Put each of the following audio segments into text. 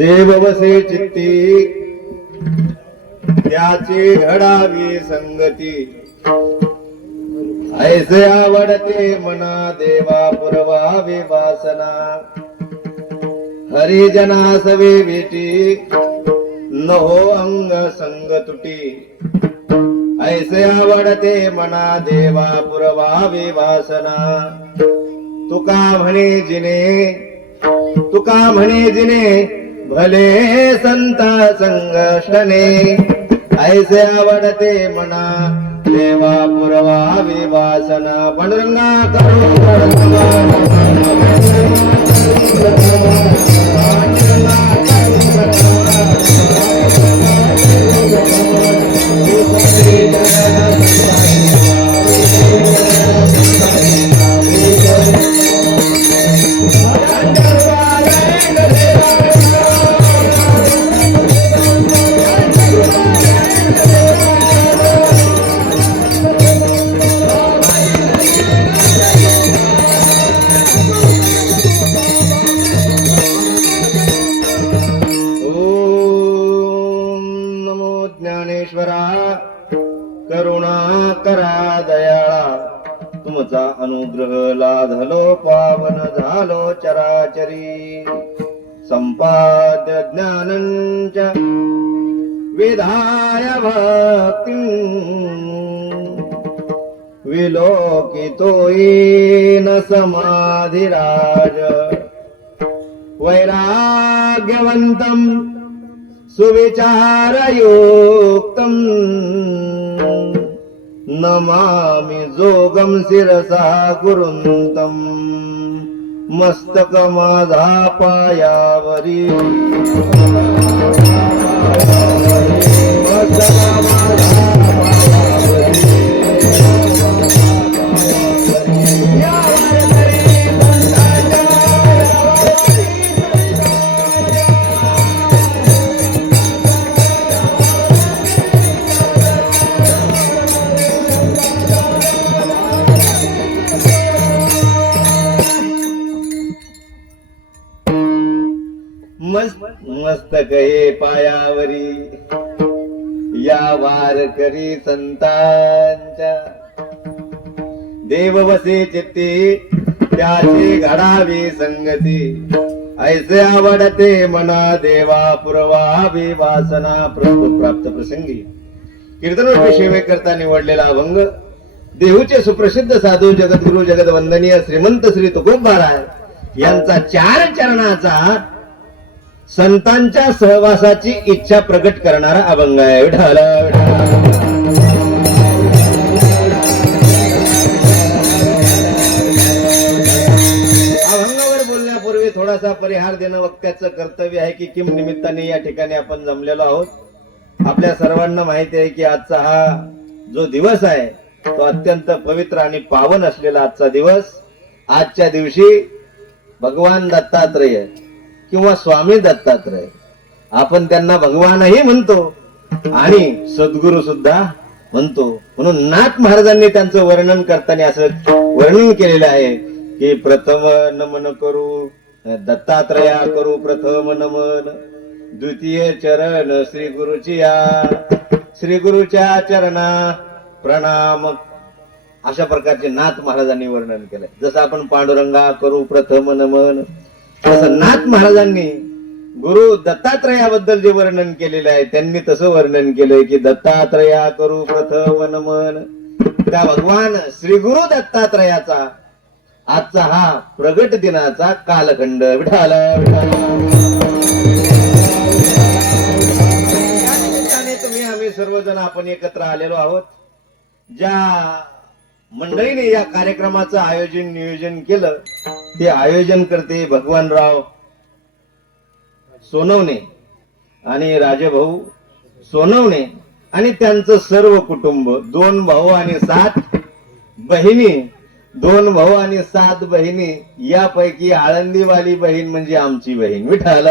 देव वसे चित्ती त्याची घडावी संगती, ऐसे आवडते मना देवा पुरवावी वासना, हरिजना सवे भेटी नहो अंग संग तुटी, ऐसे आवडते मना देवा पुरवावी वासना, तुका म्हणे जिने भले संता संगष्टने, ऐसे आवडते मना देवा पुरवावी वासना, पांडुरंगा करू करुणा करा दयाळा, तुमचा अनुग्रह लाधलो पावन झालो चराचरी, संपाद्य ज्ञानंच विधाय भक्ती, विलोकितो येन समाधिराज, वैराग्यवंतम सुविचारयुक्तम, नमामि जोगम शिरसा गुरुंतम, मस्तक माझा पायावरी, मस्तक हे पायावरी, या वारकरी संतांच्या, देव वसे चित्ती त्याची घडावी संगती, ऐसे आवडते मना देवा पुरवावी वासना. प्राप्त प्रसंगी कीर्तनरूपी सेवेकरता निवडलेला अभंग देहूचे सुप्रसिद्ध साधू जगद्गुरु जगदवंदनीय श्रीमंत श्री तुकोबा महाराज यांचा 4 चरणाचा संतांच्या सहवासाची इच्छा प्रकट करणारा अभंग आहे. विठ्ठल अभंगावर बोलण्यापूर्वी थोडासा परिहार देणं वक्त्याचं कर्तव्य आहे की किम निमित्ताने या ठिकाणी आपण जमलेलो आहोत. आपल्या सर्वांना माहिती आहे की आजचा हा जो दिवस आहे तो अत्यंत पवित्र आणि पावन असलेला आजचा दिवस. आजच्या दिवशी भगवान दत्तात्रय किंवा स्वामी दत्तात्रय, आपण त्यांना भगवानही म्हणतो आणि सद्गुरु सुद्धा म्हणतो. म्हणून नाथ महाराजांनी त्यांचं वर्णन करताना असं वर्णन केलेलं आहे की प्रथम नमन करू दत्तात्रया, करू प्रथम नमन, द्वितीय चरण श्री गुरुची या, श्री गुरुच्या चरणा प्रणाम. अशा प्रकारचे नाथ महाराजांनी वर्णन केलंय. जसं आपण पांडुरंगा करू प्रथम नमन, तसं नाथ महाराजांनी गुरु दत्तात्रयाबद्दल जे वर्णन केलेलं आहे त्यांनी तसं वर्णन केलंय की दत्तात्रया करू प्रथम नमन. त्या भगवान श्री गुरु दत्तात्रयाचा आजचा हा प्रगट दिनाचा कालखंड. विठ्ठल तुम्ही आम्ही सर्वजण आपण एकत्र आलेलो आहोत. ज्या मंडळीने या कार्यक्रमाचं आयोजन नियोजन केलं ते आयोजन करते भगवानराव सोनवणे आणि राजेभाऊ सोनवणे आणि त्यांचं सर्व कुटुंब. 2 भाऊ आणि 7 बहिणी, 2 भाऊ आणि 7 बहिणी, यापैकी आळंदीवाली बहीण म्हणजे आमची बहीण. विठ्ठल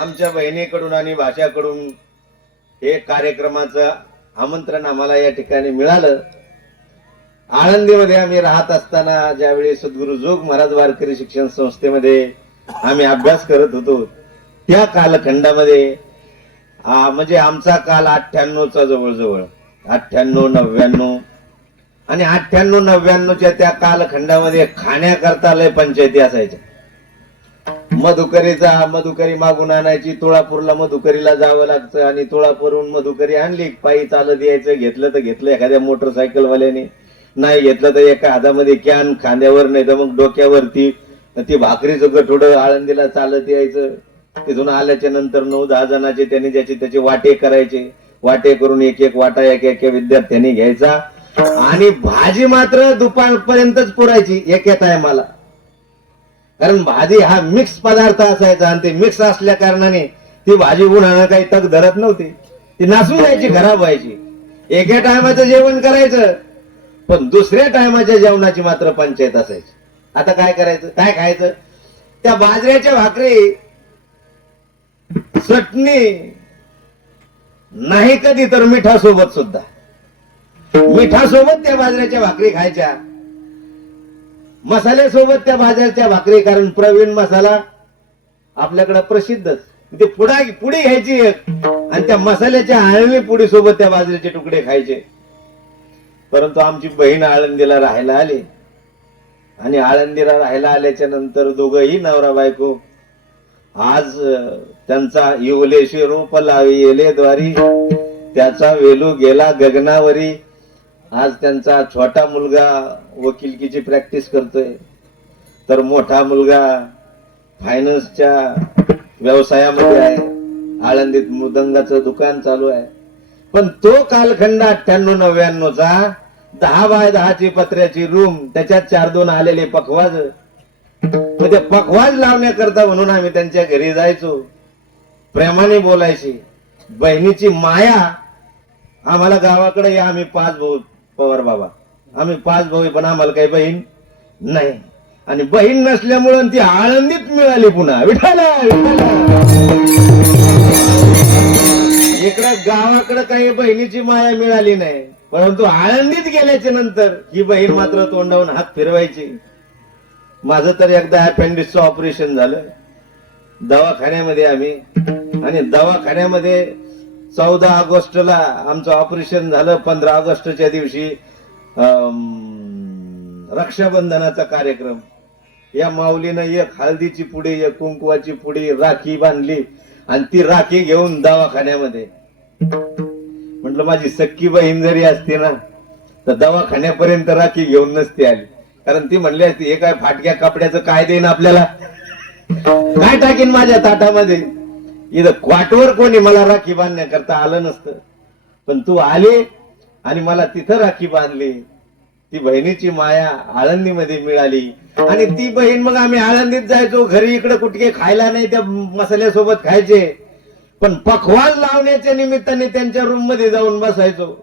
आमच्या बहिणीकडून आणि भाषाकडून हे कार्यक्रमाचं आमंत्रण आम्हाला या ठिकाणी मिळालं. आळंदीमध्ये आम्ही राहत असताना ज्यावेळी सद्गुरु जोग महाराज वारकरी शिक्षण संस्थेमध्ये आम्ही अभ्यास करत होतो, त्या कालखंडामध्ये म्हणजे आमचा काल 98चा जवळजवळ 98-99 आणि 98-99च्या त्या कालखंडामध्ये खाण्याकरता लय पंचायती असायच्या. मधुकरी मागून आणायची, तुळापूरला मधुकरीला जावं लागतं आणि तुळापूरहून मधुकरी आणली, पायी चालत यायचं, घेतलं तर घेतलं एखाद्या मोटरसायकल वाल्याने, नाही घेतलं तर एका हातामध्ये कॅन खांद्यावर नाही तर मग डोक्यावरती ती भाकरीचं गठोडं आळंदीला चालत यायचं. तिथून आल्याच्या नंतर 9-10 जणांचे त्यांनी ज्याचे त्याचे वाटे करायचे, वाटे करून एक एक वाटा एक विद्यार्थ्यांनी घ्यायचा आणि भाजी मात्र दुपारपर्यंतच पुरायची एका टायमाला. कारण भाजी हा मिक्स पदार्थ असायचा आणि ते मिक्स असल्या कारणाने ती भाजी उन्हाळ्यानं काही तग धरत नव्हती, ती नासून जायची, खराब व्हायची. एका टायमाचं जेवण करायचं पण दुसऱ्या टायमाच्या जेवणाची मात्र पंचायत असायची. आता काय करायचं, काय खायचं? त्या बाजऱ्याच्या भाकरी चटणी नाही कधी तर मिठासोबत सुद्धा, मिठासोबत त्या बाजऱ्याच्या भाकरी खायच्या, मसाल्यासोबत त्या बाजऱ्याच्या भाकरी. कारण प्रवीण मसाला आपल्याकडे प्रसिद्धच. ते पुडी घ्यायची आणि त्या मसाल्याच्या आळणी पुडी सोबत त्या बाजरीचे तुकडे खायचे. परंतु आमची बहीण आळंदीला राहायला आली आणि आळंदीला राहायला आल्याच्या नंतर दोघंही नवरा बायको आज त्यांचा येवलेशी रूप लावी येले द्वारी, त्याचा वेलू गेला गगनावरी. आज त्यांचा छोटा मुलगा वकिलकीची प्रॅक्टिस करतोय, तर मोठा मुलगा फायनान्सच्या व्यवसायामध्ये आहे, आळंदीत मृदंगाचं दुकान चालू आहे. पण तो कालखंड 98-99चा 10x10ची पत्र्याची रूम, त्याच्यात 4-2 आलेले पखवाज. ते पखवाज लावण्याकरता म्हणून आम्ही त्यांच्या घरी जायचो, प्रेमाने बोलायची. बहिणीची माया. आम्हाला गावाकडे या, आम्ही 5 भाऊ पवार बाबा, आम्ही 5 भाऊ, पण आम्हाला काही बहीण नाही. आणि बहीण नसल्यामुळे ती आळंदीत मिळाली पुन्हा. विठाला इकडं गावाकडे काही बहिणीची माया मिळाली नाही, परंतु आळंदीत गेल्याच्या नंतर ही बहीण मात्र तोंडावून हात फिरवायची. माझं तर एकदा अपेंडिक्सचं ऑपरेशन झालं दवाखान्यामध्ये आम्ही, आणि दवाखान्यामध्ये 14 ऑगस्टला आमचं ऑपरेशन झालं. 15 ऑगस्टच्या दिवशी रक्षाबंधनाचा कार्यक्रम. या माऊलीनं एक हळदीची पुडी, एक कुंकवाची पुडी, राखी बांधली आणि ती राखी घेऊन दवाखान्यामध्ये. म्हटलं माझी सख्खी बहीण जरी असते ना तर दवाखान्यापर्यंत राखी घेऊन नसते आली. कारण ती म्हणली असती, हे काय फाटक्या कपड्याचं काय देईन आपल्याला, काय टाकीन माझ्या ताटामध्ये. इथं क्वाटवर कोणी मला राखी बांधण्याकरता आलं नसतं, पण तू आली आणि मला तिथं राखी बांधली. ती बहिणीची माया आळंदीमध्ये मिळाली आणि ती बहीण, मग आम्ही आळंदीत जायचो. घरी इकडे कुठके खायला नाही, त्या मसाल्यासोबत खायचे, पण पखवाज लावण्याच्या निमित्ताने त्यांच्या रूम मध्ये जाऊन बसायचो.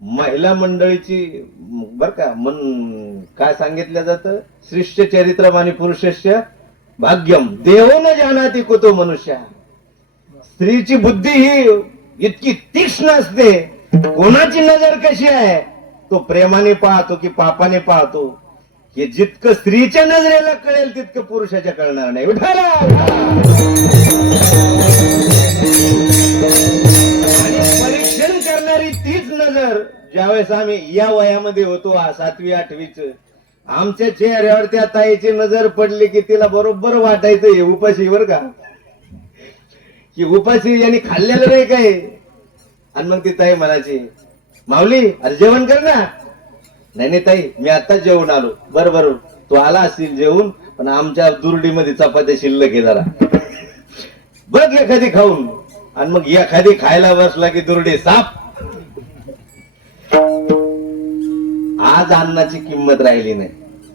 महिला मंडळीची बर का काय सांगितलं जातं, श्रेष्ठ चरित्रम आणि पुरुषस्य भाग्यम देव न जानाति कुतो मनुष्य. स्त्रीची बुद्धी ही इतकी तीक्ष्ण असते, कोणाची नजर कशी आहे तो प्रेमाने पाहतो की पापाने पाहतो, हे जितकं स्त्रीच्या नजरेला कळेल तितकं पुरुषाच्या कळणार नाही. आणि परीक्षण करणारी तीच नजर ज्यावेळेस आम्ही या वयामध्ये होतो 7वी 8वीच, आमच्या चेहऱ्यावर त्या ताईची नजर पडली की तिला बरोबर वाटायचं हे उपाशी, बर का, की उपाशी यांनी खाल्लेलं नाही काय. आणि मग ती ताई म्हणायची, माऊली अरे जेवण कर ना. नाही नाही ताई, मी आता जेवून आलो. बरोबर, तू आला असतील जेवून, पण आमच्या दुर्डीमध्ये चपात्या शिल्लक आहे जरा, बघ एखादी खाऊन. आणि मग एखादी खायला बसला की दुर्डी साप. आज अन्नाची किंमत राहिली नाही.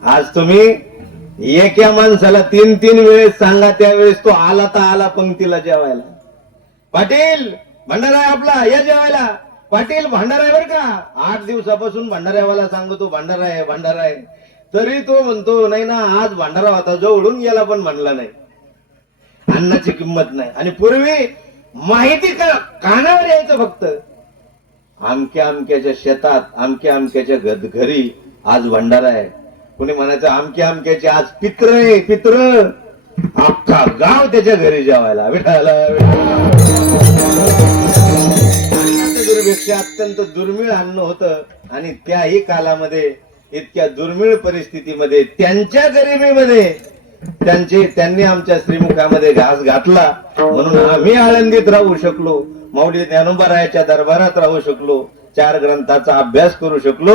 आज तुम्ही एका माणसाला 3-3 वेळेस सांगा, त्यावेळेस तो आला तर आला पंक्तीला जेवायला. पाटील भंडारा आहे आपला, या जेवायला. पाटील भंडारा आहे बर का, 8 दिवसापासून भंडाऱ्यावाला सांगतो भंडारा आहे भंडारा आहे, तरी तो म्हणतो नाही ना आज भंडारा होता, जवळून गेला पण म्हणला नाही. अन्नाची किंमत नाही. आणि पूर्वी माहिती कानावर यायचं फक्त, आमक्या आमक्याच्या शेतात, आमक्या आमक्याच्या घरी आज भंडारा आहे. कोणी म्हणायचं आमक्या आमक्याचे आज पित्र आहे, पित्र. अख्खा गाव त्याच्या घरी जेवायला. विठाला दुर्भिक्ष अत्यंत दुर्मिळ अन्न होतं. आणि त्याही कालामध्ये इतक्या दुर्मिळ परिस्थितीमध्ये त्यांच्या गरिबीमध्ये त्यांनी आमच्या श्रीमुखामध्ये घास घातला म्हणून आम्ही आळंदीत राहू शकलो, माऊली ज्ञानोबारायाच्या दरबारात राहू शकलो, 4 ग्रंथाचा अभ्यास करू शकलो.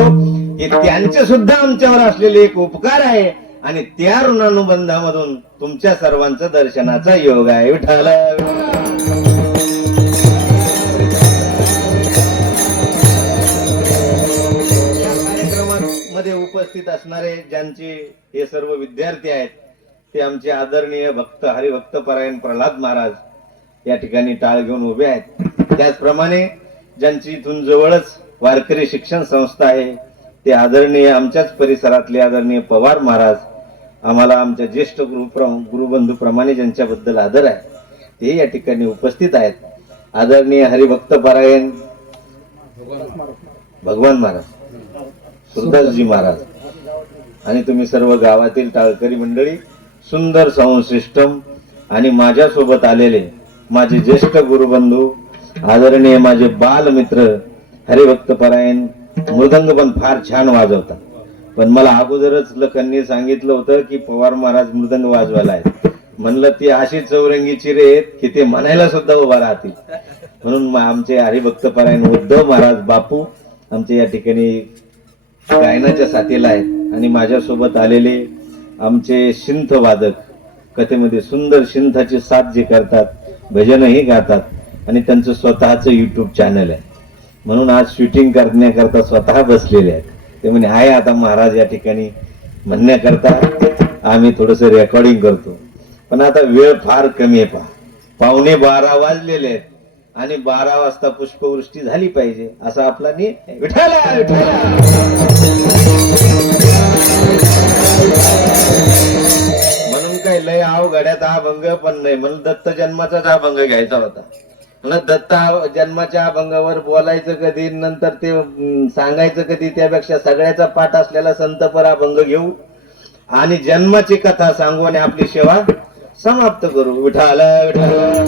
हे त्यांचे सुद्धा आमच्यावर असलेले एक उपकार आहे. आणि त्या ऋणानुबंधामधून तुमच्या सर्वांचं दर्शनाचा योग आहे. विठ्ठल मध्ये उपस्थित असणारे ज्यांचे हे सर्व विद्यार्थी आहेत ते आमचे आदरणीय भक्त हरिभक्त परायण प्रल्हाद महाराज या ठिकाणी टाळ घेऊन उभे आहेत. त्याचप्रमाणे ज्यांची इथून जवळच वारकरी शिक्षण संस्था आहे ते आदरणीय आमच्याच परिसरातले आदरणीय पवार महाराज, आम्हाला आमच्या ज्येष्ठ गुरुबंधू प्रमाणे ज्यांच्याबद्दल आदर आहे ते या ठिकाणी उपस्थित आहेत. आदरणीय हरिभक्त परायण भगवान महाराज, सुरदासजी महाराज आणि तुम्ही सर्व गावातील टाळकरी मंडळी, सुंदर साऊंड सिस्टम आणि माझ्यासोबत आलेले माझे ज्येष्ठ गुरुबंधू, आदरणीय माझे बालमित्र हरिभक्त परायण. मृदंग पण फार छान वाजवतात, पण मला अगोदरच लखननी सांगितलं होतं की पवार महाराज मृदंग वाजवायला आहेत. म्हणलं ती अशी चौरंगीची रे की ते म्हणायला सुद्धा उभा राहतील. म्हणून आमचे हरिभक्त परायण उद्धव महाराज बापू आमचे या ठिकाणी गायनाच्या साथीला आहेत. आणि माझ्यासोबत आलेले आमचे शिंथ वादक, कथेमध्ये सुंदर शिंथाची साथ जे करतात, भजनही गातात आणि त्यांचं स्वतःचं युट्यूब चॅनल आहे. म्हणून आज शूटिंग करण्याकरता स्वतः बसलेले आहेत. ते म्हणे आहे आता महाराज या ठिकाणी म्हणण्याकरता आम्ही थोडस रेकॉर्डिंग करतो. पण आता वेळ फार कमी आहे. 11:15 वाजलेले आहेत आणि 12 वाजता पुष्पवृष्टी झाली पाहिजे असा आपला नियम. विठ्ठला विठ्ठला. म्हणून काय लय अवघड्यात अभंग पण नाही. म्हणून दत्त जन्माचाच अभंग घ्यायचा होता. म्हणून दत्त जन्माच्या अभंगावर बोलायचं कधी, नंतर ते सांगायचं कधी, त्यापेक्षा सगळ्याचा पाठ असलेला संतपर अभंग घेऊ आणि जन्माची कथा सांगू आणि आपली सेवा समाप्त करू. विठ्ठला विठ्ठला.